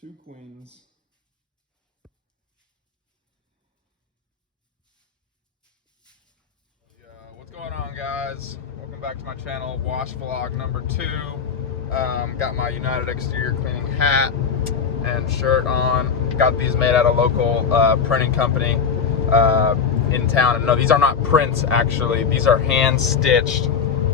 2 queens. What's going on, guys? Welcome back to my channel, wash vlog number 2. Got my United Exterior Cleaning hat and shirt on. Got these made at a local printing company in town. And no, these are not prints actually. These are hand-stitched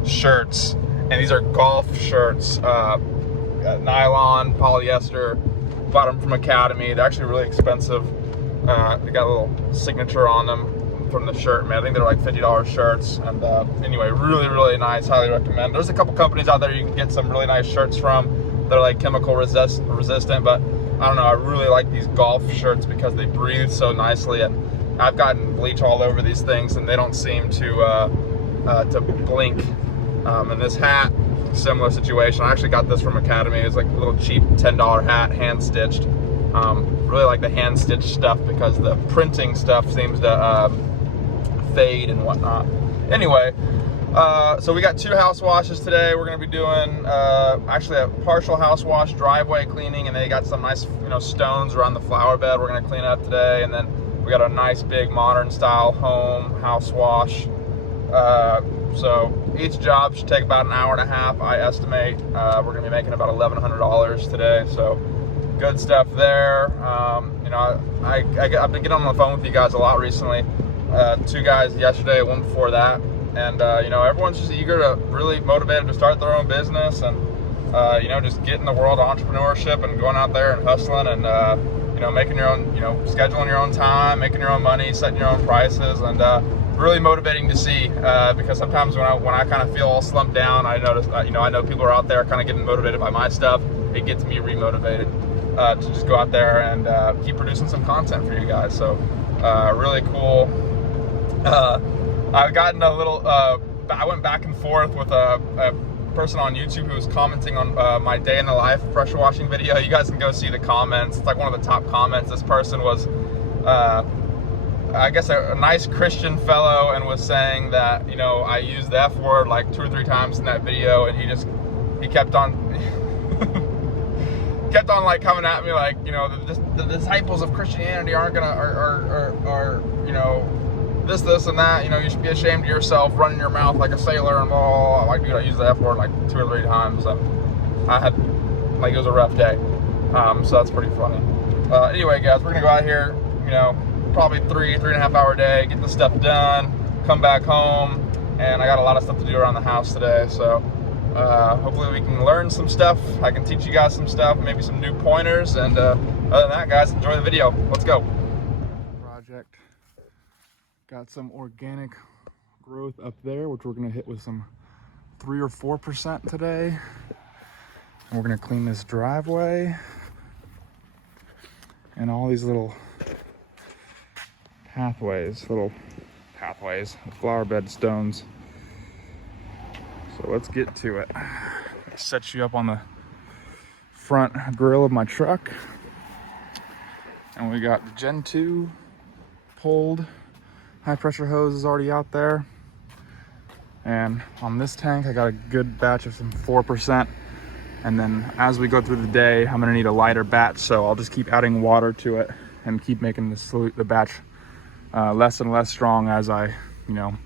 shirts, and these are golf shirts. Nylon, polyester. Bought them from Academy. They're actually really expensive. They got a little signature on them from the shirt, man. I think they're like $50 shirts. And anyway, really nice. Highly recommend. There's a couple companies out there you can get some really nice shirts from. They're like chemical resistant, but I don't know. I really like these golf shirts because they breathe so nicely. And I've gotten bleach all over these things, and they don't seem to blink. And this hat, similar situation. I actually got this from Academy. It's like a little cheap $10 hat, hand stitched. Really like the hand stitched stuff because the printing stuff seems to fade and whatnot. Anyway, so we got 2 house washes today. We're gonna be doing actually a partial house wash, driveway cleaning, and they got some nice stones around the flower bed we're gonna clean up today. And then we got a nice big modern style home house wash. So each job should take about an hour and a half, I estimate. We're gonna be making about $1,100 today, so good stuff there. I've been getting on the phone with you guys a lot recently. 2 guys yesterday, 1 before that, and everyone's just eager to, really motivated to start their own business, and just get in the world of entrepreneurship and going out there and hustling, and making your own, scheduling your own time, making your own money, setting your own prices, and really motivating to see, because sometimes when I kind of feel all slumped down, I notice, I know people are out there kind of getting motivated by my stuff. It gets me remotivated to just go out there and keep producing some content for you guys. So really cool. I've gotten a little, I went back and forth with a person on YouTube who was commenting on my day in the life pressure washing video. You guys can go see the comments. It's like one of the top comments. This person was I guess a nice Christian fellow, and was saying that I used the F word like 2 or 3 times in that video, and he kept on like coming at me like the disciples of Christianity aren't gonna are this and that, you should be ashamed of yourself, running your mouth like a sailor, and blah. Like, dude, I used the F word like 2 or 3 times. I had, like, it was a rough day. So that's pretty funny. Anyway, guys, we're gonna go out here, probably 3.5 hour day, get the stuff done, come back home, and I got a lot of stuff to do around the house today. So hopefully we can learn some stuff. I can teach you guys some stuff, maybe some new pointers, and other than that, guys, enjoy the video. Let's go. Project. Got some organic growth up there, which we're gonna hit with some 3 or 4% today. And we're gonna clean this driveway and all these little pathways, flower bed stones. So let's get to it. Set you up on the front grill of my truck, and we got the Gen 2 pulled. High pressure hose is already out there, and on this tank I got a good batch of some 4%, and then as we go through the day I'm gonna need a lighter batch, so I'll just keep adding water to it and keep making the batch less and less strong as I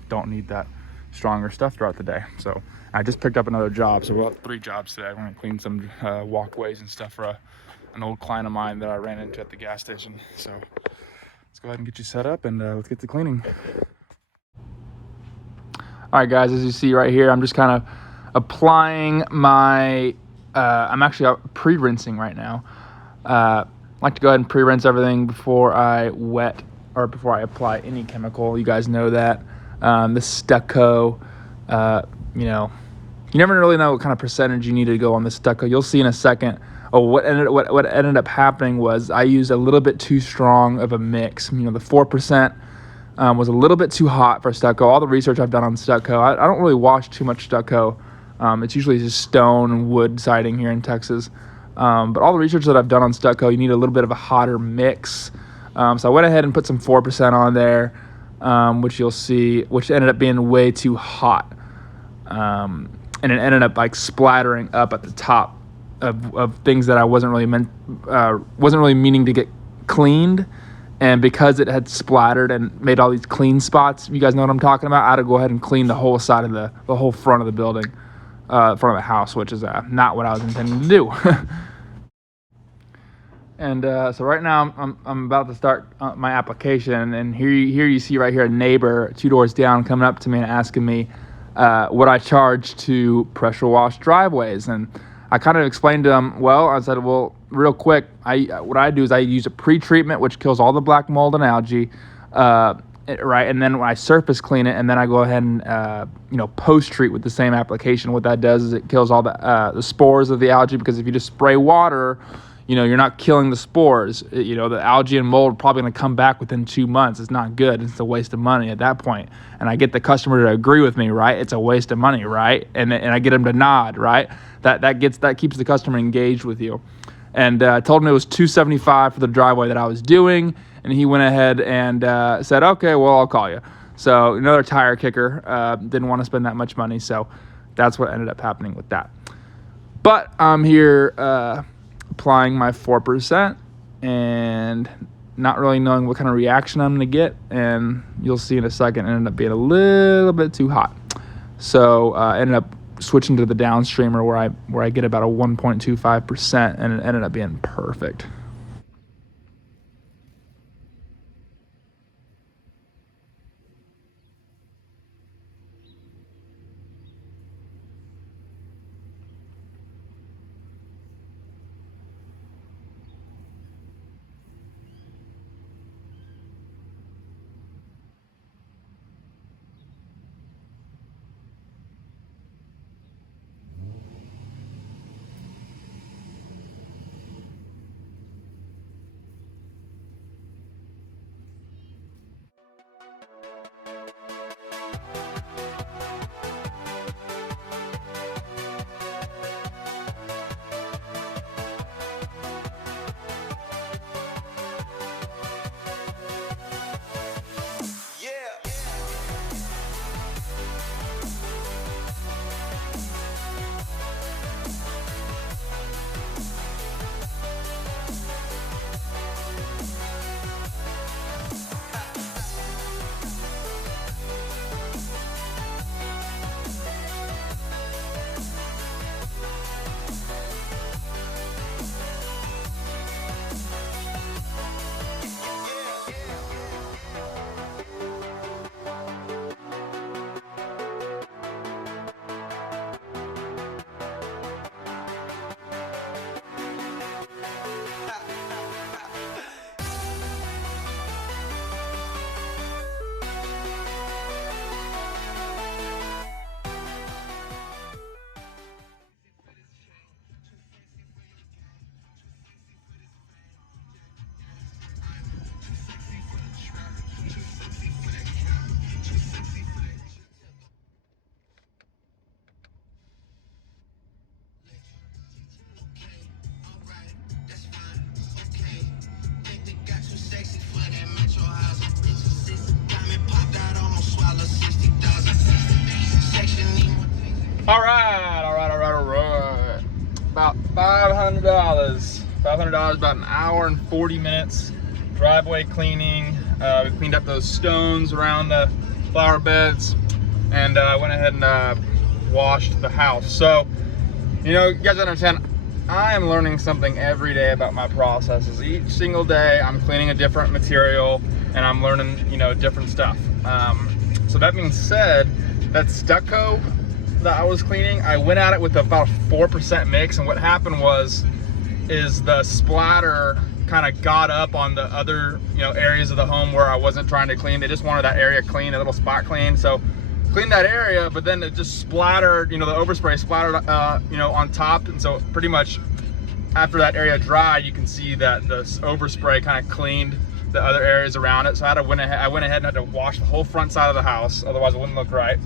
don't need that stronger stuff throughout the day. So I just picked up another job, so we'll have 3 jobs today. We're gonna clean some walkways and stuff for an old client of mine that I ran into at the gas station. So let's go ahead and get you set up, and let's get to cleaning. All right, guys, as you see right here, I'm just kind of applying my, I'm actually pre-rinsing right now. I like to go ahead and pre-rinse everything before I before I apply any chemical. You guys know that. The Stucco, you never really know what kind of percentage you need to go on the Stucco. You'll see in a second. What ended up happening was I used a little bit too strong of a mix. The 4% was a little bit too hot for Stucco. All the research I've done on Stucco, I don't really wash too much Stucco. It's usually just stone and wood siding here in Texas. But all the research that I've done on Stucco, you need a little bit of a hotter mix. So I went ahead and put some 4% on there, which you'll see, which ended up being way too hot. And it ended up like splattering up at the top of things that I wasn't really meaning to get cleaned. And because it had splattered and made all these clean spots, you guys know what I'm talking about? I had to go ahead and clean the whole side of the whole front of the building, front of the house, which is not what I was intending to do. And so right now I'm about to start my application, and here you see right here a neighbor 2 doors down coming up to me and asking me what I charge to pressure wash driveways. And I kind of explained to him, well, I said, well, real quick, what I do is I use a pre-treatment, which kills all the black mold and algae, right? And then when I surface clean it, and then I go ahead and post-treat with the same application. What that does is it kills all the spores of the algae, because if you just spray water, you're not killing the spores. The algae and mold are probably going to come back within 2 months. It's not good. It's a waste of money at that point. And I get the customer to agree with me, right? It's a waste of money, right? And I get them to nod, right? That keeps the customer engaged with you. And I told him it was $275 for the driveway that I was doing, and he went ahead and said, okay, well, I'll call you. So another tire kicker. Didn't want to spend that much money, so that's what ended up happening with that. But I'm here applying my 4% and not really knowing what kind of reaction I'm going to get, and you'll see in a second, it ended up being a little bit too hot. So I ended up switching to the downstreamer where I get about a 1.25%, and it ended up being perfect. All right. About $500. About an hour and 40 minutes. Driveway cleaning. We cleaned up those stones around the flower beds, and went ahead and washed the house. So, you guys understand, I am learning something every day about my processes. Each single day, I'm cleaning a different material, and I'm learning, different stuff. So that being said, that stucco that I was cleaning, I went at it with about 4% mix, and what happened is the splatter kind of got up on the other areas of the home where I wasn't trying to clean. They just wanted that area clean, a little spot clean. So cleaned that area, but then it just splattered, the overspray splattered on top. And so pretty much after that area dried, you can see that the overspray kind of cleaned the other areas around it. So I went ahead and had to wash the whole front side of the house, otherwise it wouldn't look right.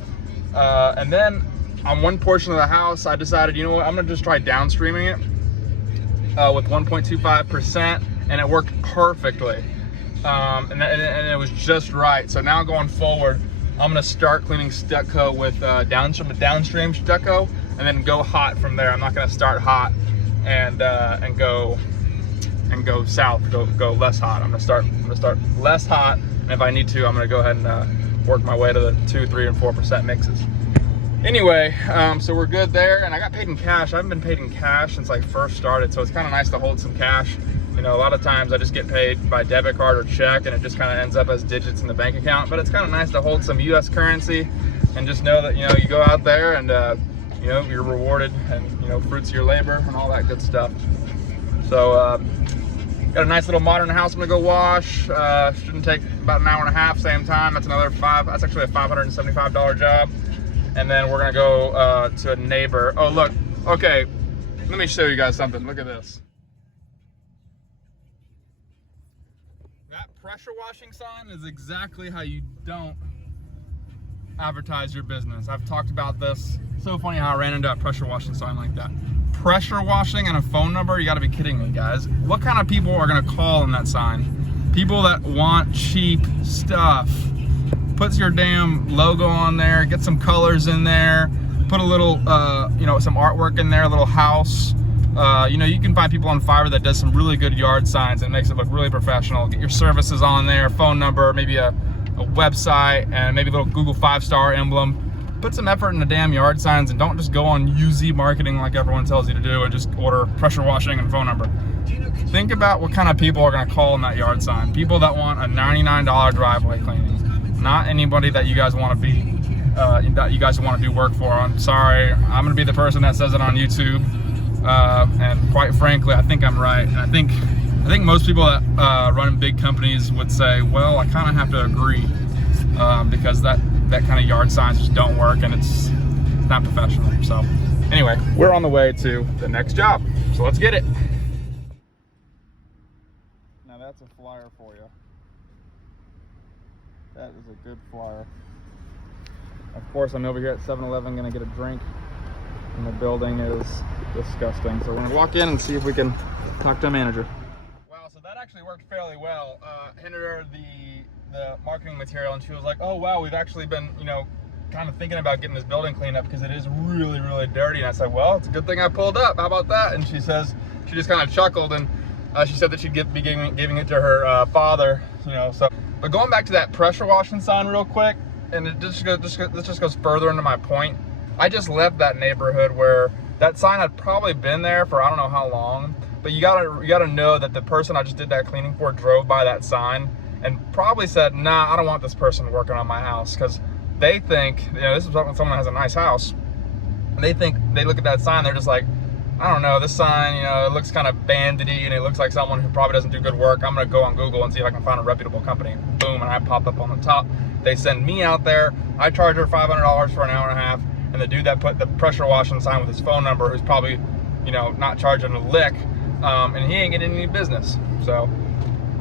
And then on one portion of the house, I decided, I'm gonna just try downstreaming it with 1.25%, and it worked perfectly. And it was just right. So now going forward, I'm gonna start cleaning stucco with downstream stucco, and then go hot from there. I'm not gonna start hot and go south, go less hot. I'm gonna start less hot, and if I need to, I'm gonna go ahead and work my way to the 2, 3, and 4% mixes. Anyway, so we're good there, and I got paid in cash. I haven't been paid in cash since I first started, so it's kind of nice to hold some cash. You know, a lot of times I just get paid by debit card or check, and it just kind of ends up as digits in the bank account. But it's kind of nice to hold some U.S. currency and just know that, you know, you go out there and you know, you're rewarded, and, you know, fruits of your labor and all that good stuff. So got a nice little modern house I'm gonna go wash. Shouldn't take about an hour and a half, same time. That's another that's actually a $575 job. And then we're gonna go to a neighbor. Oh, look, okay, let me show you guys something. Look at this. That pressure washing sign is exactly how you don't advertise your business. I've talked about this. So funny how I ran into a pressure washing sign like that. Pressure washing and a phone number, you gotta be kidding me, guys. What kind of people are gonna call on that sign? People that want cheap stuff. Puts your damn logo on there, get some colors in there, put a little, you know, some artwork in there, a little house. You know, you can find people on Fiverr that does some really good yard signs and makes it look really professional. Get your services on there, phone number, maybe a website, and maybe a little Google 5-star emblem. Put some effort in the damn yard signs, and don't just go on UZ marketing like everyone tells you to do and just order pressure washing and phone number. Think about what kind of people are gonna call in that yard sign. People that want a $99 driveway cleaning. Not anybody that you guys want to be, that you guys want to do work for. I'm sorry, I'm gonna be the person that says it on YouTube, and quite frankly, I think I'm right. And I think most people that run big companies would say, well, I kind of have to agree, because that kind of yard signs just don't work, and it's not professional. So anyway, we're on the way to the next job, so let's get it. Now that's a flyer for you. That is a good flyer. Of course, I'm over here at 7-Eleven gonna get a drink, and the building is disgusting. So we're gonna walk in and see if we can talk to a manager. Wow, so that actually worked fairly well. Handed her the marketing material, and she was like, oh wow, we've actually been, you know, kind of thinking about getting this building cleaned up because it is really, really dirty. And I said, well, it's a good thing I pulled up. How about that? And she says, she just kind of chuckled, and she said that she'd be giving it to her father, you know, so. But going back to that pressure washing sign real quick, and this just goes further into my point. I just left that neighborhood where that sign had probably been there for I don't know how long, but you gotta know that the person I just did that cleaning for drove by that sign and probably said, nah, I don't want this person working on my house, because they think, you know, this is when someone has a nice house, and they look at that sign, they're just like, I don't know, this sign, you know, it looks kind of bandity, and it looks like someone who probably doesn't do good work. I'm gonna go on Google and see if I can find a reputable company. Boom, and I pop up on the top. They send me out there. I charge her $500 for an hour and a half, and the dude that put the pressure washing sign with his phone number, who's probably, you know, not charging a lick, and he ain't getting any business. So,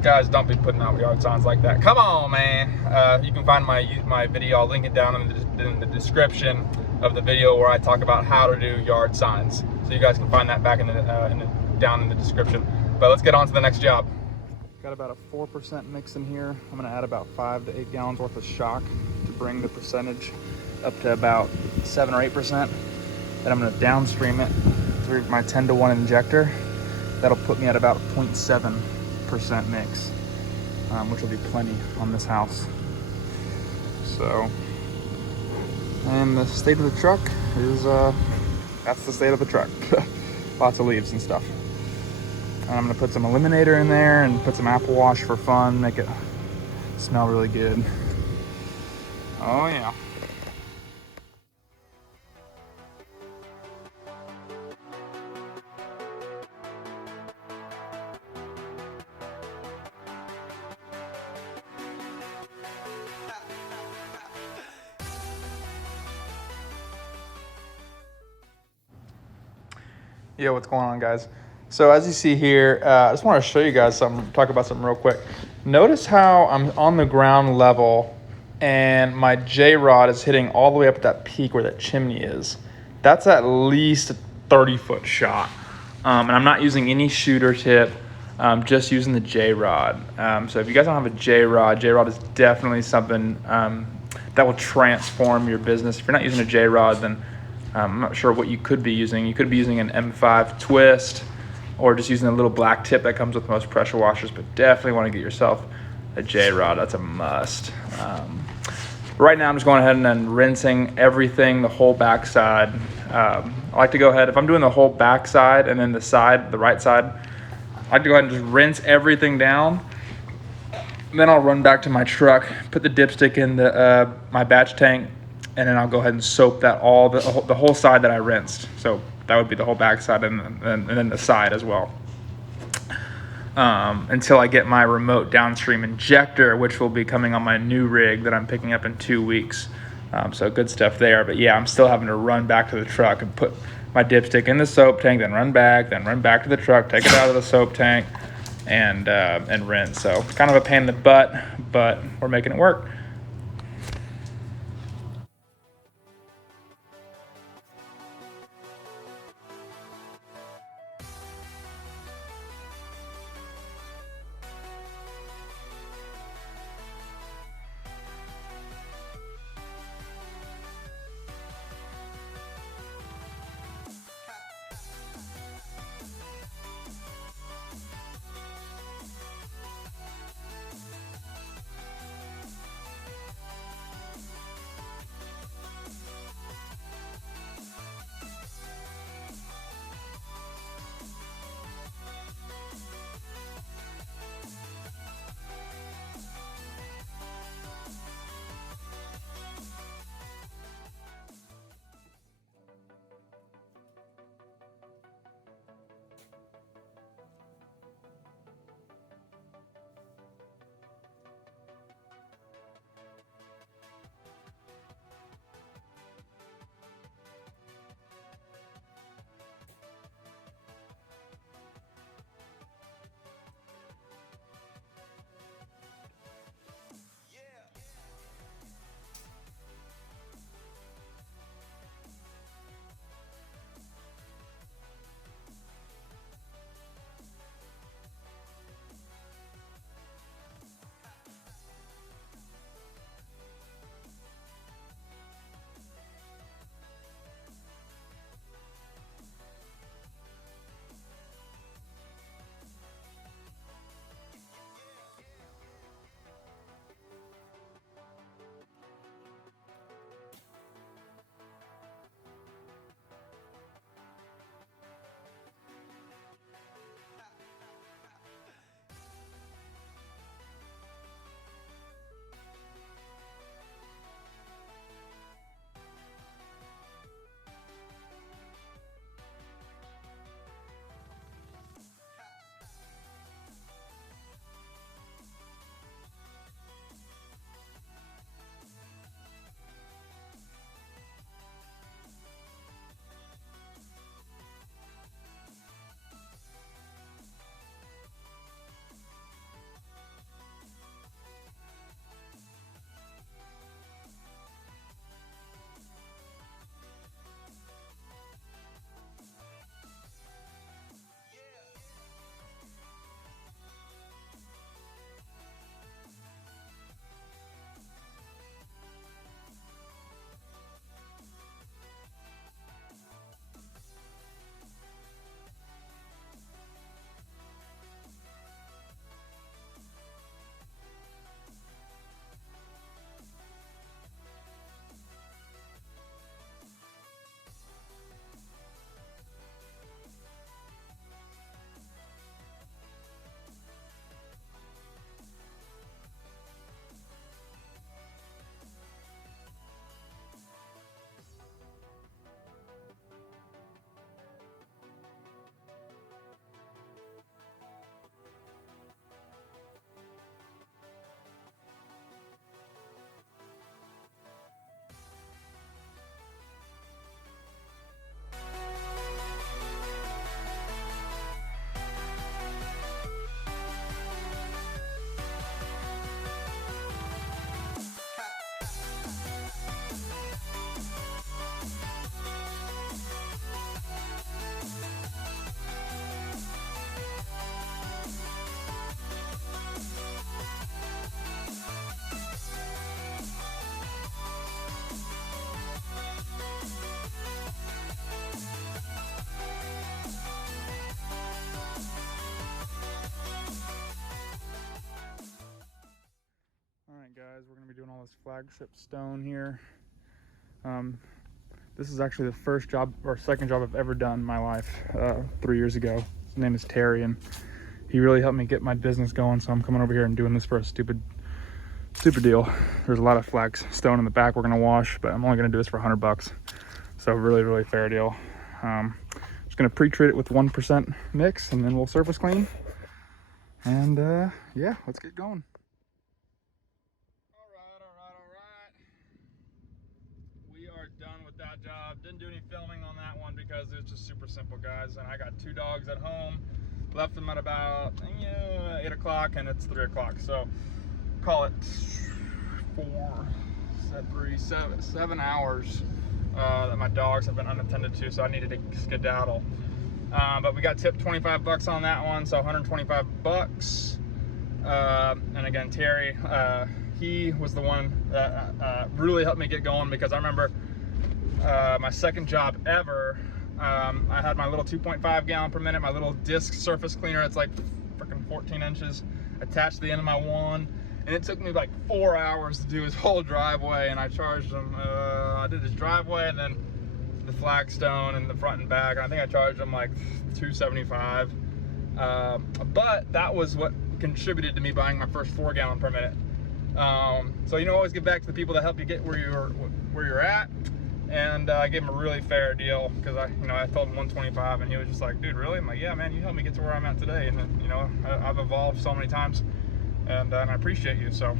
guys, don't be putting out yard signs like that. Come on, man. You can find my video. I'll link it down in the description of the video where I talk about how to do yard signs. So you guys can find that back down in the description. But let's get on to the next job. Got about a 4% mix in here. I'm gonna add about 5 to 8 gallons worth of shock to bring the percentage up to about 7 or 8%. Then I'm gonna downstream it through my 10-to-1 injector. That'll put me at about 0.7% mix, which will be plenty on this house. So, and the state of the truck is, that's the state of the truck. Lots of leaves and stuff. And I'm gonna put some eliminator in there and put some apple wash for fun, make it smell really good. Oh yeah. Yo, what's going on, guys? So as you see here, I just want to show you guys something, talk about something real quick. Notice how I'm on the ground level and my J-rod is hitting all the way up at that peak where that chimney is. That's at least a 30-foot shot. And I'm not using any shooter tip, just using the J-rod. So if you guys don't have a J-rod is definitely something that will transform your business. If you're not using a J-rod, then I'm not sure what you could be using. You could be using an M5 twist. or just using a little black tip that comes with most pressure washers, but definitely want to get yourself a J-rod. That's a must. Right now I'm just going ahead and then rinsing everything, the whole backside. I like to go ahead, if I'm doing the whole backside and then the side, the right side, I like to go ahead and just rinse everything down. Then I'll run back to my truck, put the dipstick in my batch tank, and then I'll go ahead and soap that the whole side that I rinsed. So that would be the whole backside and then the side as well. Until I get my remote downstream injector, which will be coming on my new rig that I'm picking up in 2 weeks. So good stuff there. But yeah, I'm still having to run back to the truck and put my dipstick in the soap tank, then run back to the truck, take it out of the soap tank, and rinse. So kind of a pain in the butt, but we're making it work. flagship stone here. This is actually the first job or second job I've ever done in my life, 3 years ago. His name is Terry, and he really helped me get my business going, so I'm coming over here and doing this for a stupid deal. There's a lot of flagstone in the back we're gonna wash, but I'm only gonna do this for $100. So really fair deal. Just gonna pre-treat it with 1% mix, and then we'll surface clean. And yeah, let's get going. All right. We are done with that job. Didn't do any filming on that one because it was just super simple, guys. And I got 2 dogs at home. Left them at about 8 o'clock, and it's 3 o'clock. So call it 7 hours that my dogs have been unattended to. So I needed to skedaddle. But we got tipped $25 on that one, so $125. And again, Terry, he was the one that really helped me get going, because I remember my second job ever. I had my little 2.5 gallon per minute, my little disc surface cleaner. It's like freaking 14 inches attached to the end of my wand, and it took me like 4 hours to do his whole driveway. And I charged him. I did his driveway and then the flagstone and the front and back. I think I charged him like $275. But that was what contributed to me buying my first 4 gallon per minute. So always give back to the people that help you get where you're at. And I gave him a really fair deal, because I told him 125, and he was just like, dude, really? I'm like, yeah, man, you helped me get to where I'm at today. And then, I've evolved so many times, and I appreciate you. So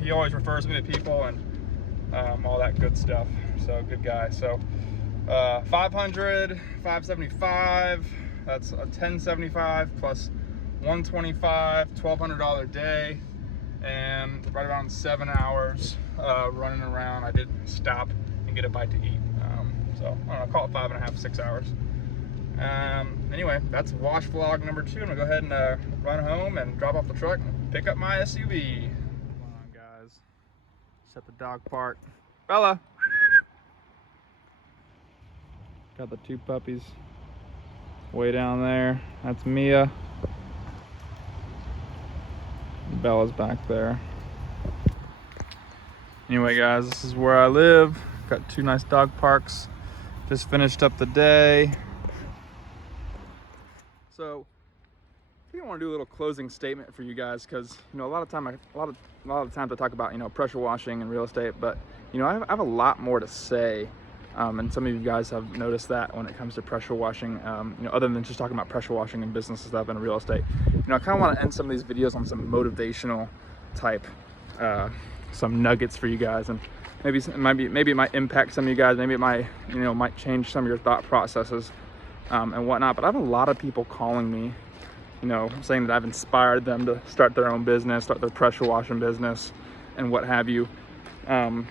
he always refers me to people and all that good stuff. So good guy. So 500, 575, that's a 1075 plus 125, $1,200 day, and right around 7 hours running around. I did stop and get a bite to eat. So I don't know, call it 5.5, 6 hours. Anyway, that's wash vlog number 2. I'm gonna go ahead and run home and drop off the truck and pick up my SUV. Come on, guys. Set the dog park. Bella. Got the 2 puppies way down there. That's Mia. Bella's back there. Anyway, guys, this is where I live. Got 2 nice dog parks. Just finished up the day. So I think I want to do a little closing statement for you guys, because a lot of times I talk about pressure washing and real estate, but I have a lot more to say. And some of you guys have noticed that when it comes to pressure washing, other than just talking about pressure washing and business and stuff and real estate, I kind of want to end some of these videos on some motivational type, some nuggets for you guys, and maybe it might impact some of you guys. Maybe it might, might change some of your thought processes, and whatnot. But I have a lot of people calling me, saying that I've inspired them to start their own business, start their pressure washing business, and what have you. And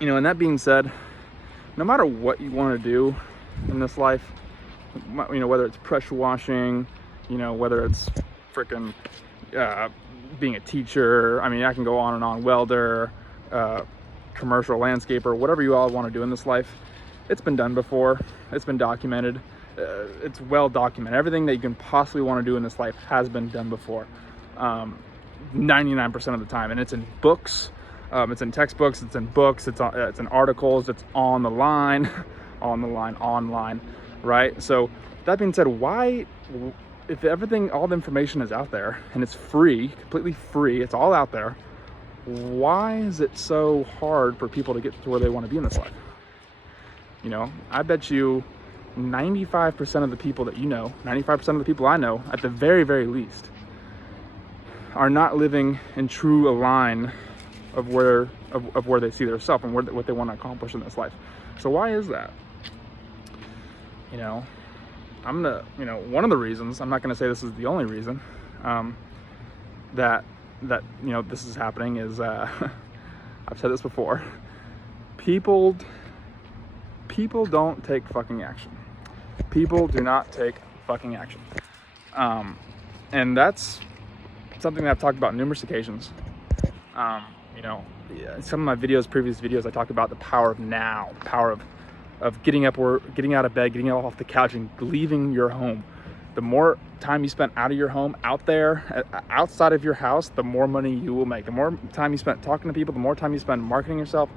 that being said, no matter what you want to do in this life, whether it's pressure washing, whether it's freaking being a teacher, I can go on and on, welder, commercial landscaper, whatever you all want to do in this life, it's been done before. It's been documented. It's well documented. Everything that you can possibly want to do in this life has been done before, 99% of the time. And it's in books. It's in textbooks, it's in books, it's in articles, it's on the line, online, right? So that being said, why, if all the information is out there and it's free, completely free, it's all out there, why is it so hard for people to get to where they want to be in this life? I bet you 95% of the people that 95% of the people I know, at the very, very least, are not living in true align of where they see themselves and what they want to accomplish in this life. So why is that? One of the reasons, I'm not going to say this is the only reason, that this is happening is, I've said this before, people don't take fucking action. People do not take fucking action. And that's something that I've talked about on numerous occasions. Some of my previous videos, I talked about the power of now, the power of getting up or getting out of bed, getting off the couch and leaving your home, The more time you spend out of your home, out there, outside of your house, the more money you will make. The more time you spend talking to people, the more time you spend marketing yourself,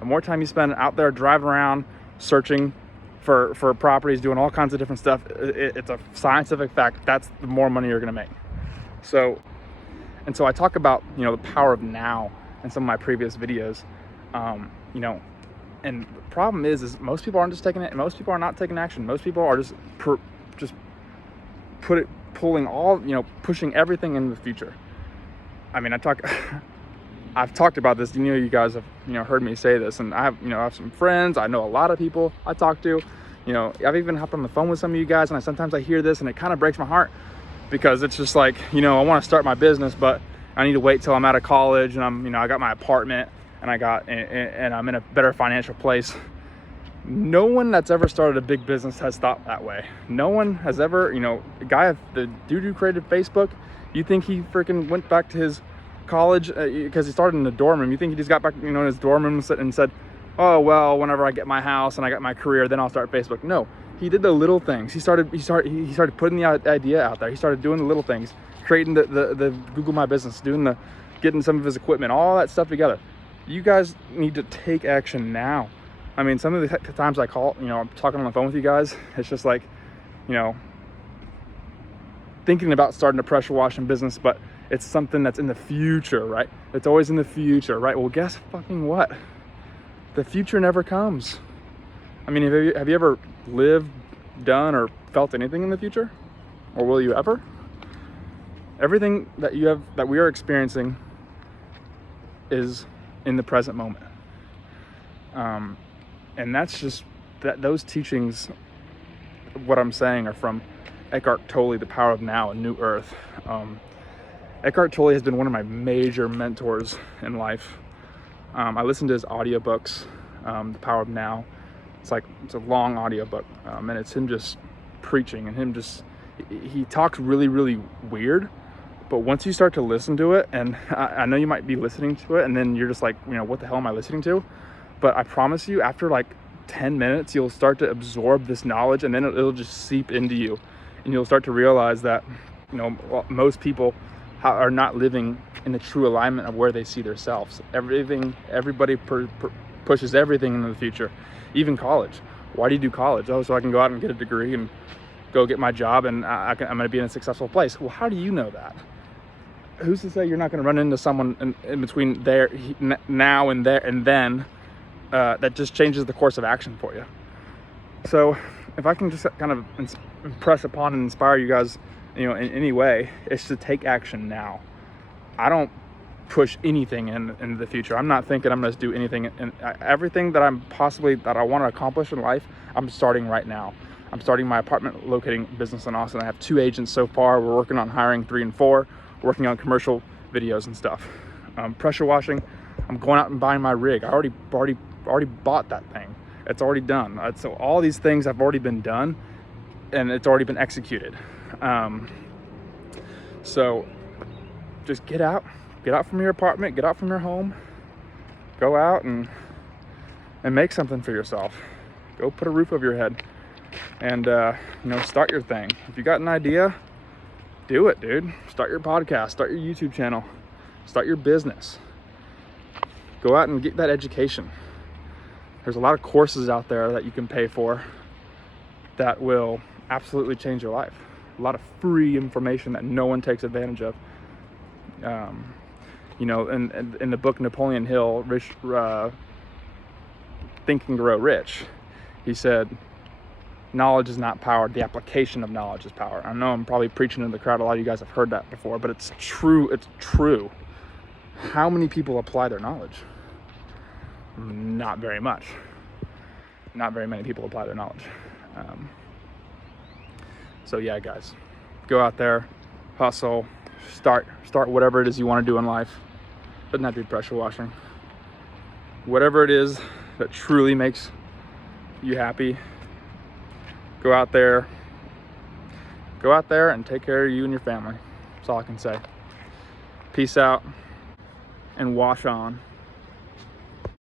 the more time you spend out there driving around, searching for properties, doing all kinds of different stuff. It's a scientific fact. That's the more money you're gonna make. So I talk about, the power of now in some of my previous videos, and the problem is most people aren't just taking it. Most people are not taking action. Most people are just pulling all, pushing everything in the future. I mean, I've talked about this. You guys have, heard me say this, and I have some friends. I know a lot of people I talk to. I've even hopped on the phone with some of you guys, and sometimes I hear this, and it kind of breaks my heart because it's just like, I want to start my business, but I need to wait till I'm out of college, and I got my apartment, and I'm in a better financial place. No one that's ever started a big business has thought that way. No one has ever, the dude who created Facebook, you think he freaking went back to his college because he started in the dorm room? You think he just got back, in his dorm room and said, oh, well, whenever I get my house and I got my career, then I'll start Facebook? No, he did the little things. He started putting the idea out there. He started doing the little things, creating the Google My Business, getting some of his equipment, all that stuff together. You guys need to take action now. I mean, some of the times I call, I'm talking on the phone with you guys, it's just like, thinking about starting a pressure washing business, but it's something that's in the future, right? It's always in the future, right? Well, guess fucking what? The future never comes. I mean, have you ever lived, done, or felt anything in the future? Or will you ever? Everything that we are experiencing is in the present moment. And that's just those teachings, what I'm saying, are from Eckhart Tolle, The Power of Now and New Earth. Eckhart Tolle has been one of my major mentors in life. I listened to his audiobooks, The Power of Now. It's a long audiobook, and it's him just preaching, and he talks really, really weird. But once you start to listen to it, and I know you might be listening to it, and then you're just like, what the hell am I listening to? But I promise you, after 10 minutes, you'll start to absorb this knowledge, and then it'll just seep into you. And you'll start to realize that, most people are not living in the true alignment of where they see themselves. Everybody pushes everything into the future, even college. Why do you do college? Oh, so I can go out and get a degree and go get my job, and I'm going to be in a successful place. Well, how do you know that? Who's to say you're not going to run into someone in between now and there and then that just changes the course of action for you? So if I can just kind of impress upon and inspire you guys, in any way, it's to take action now. I don't push anything in the future. I'm not thinking I'm going to do anything. And everything that I want to accomplish in life, I'm starting right now. I'm starting my apartment locating business in Austin. I have 2 agents so far. We're working on hiring 3 and 4, working on commercial videos and stuff. Pressure washing, I'm going out and buying my rig. I already bought that thing. It's already done. So all these things have already been done, and it's already been executed. So just get out from your apartment, get out from your home, go out and make something for yourself. Go put a roof over your head, and start your thing. If you got an idea, do it, dude. Start your podcast, start your YouTube channel, start your business. Go out and get that education. There's a lot of courses out there that you can pay for that will absolutely change your life. A lot of free information that no one takes advantage of. In the book Napoleon Hill, Think and Grow Rich, he said, knowledge is not power, the application of knowledge is power. I know I'm probably preaching to the crowd. A lot of you guys have heard that before, but it's true. It's true. How many people apply their knowledge? Not very much. Not very many people apply their knowledge. So yeah, guys, go out there, hustle, start whatever it is you want to do in life. Doesn't have to be pressure washing. Whatever it is that truly makes you happy, go out there and take care of you and your family. That's all I can say. Peace out and wash on.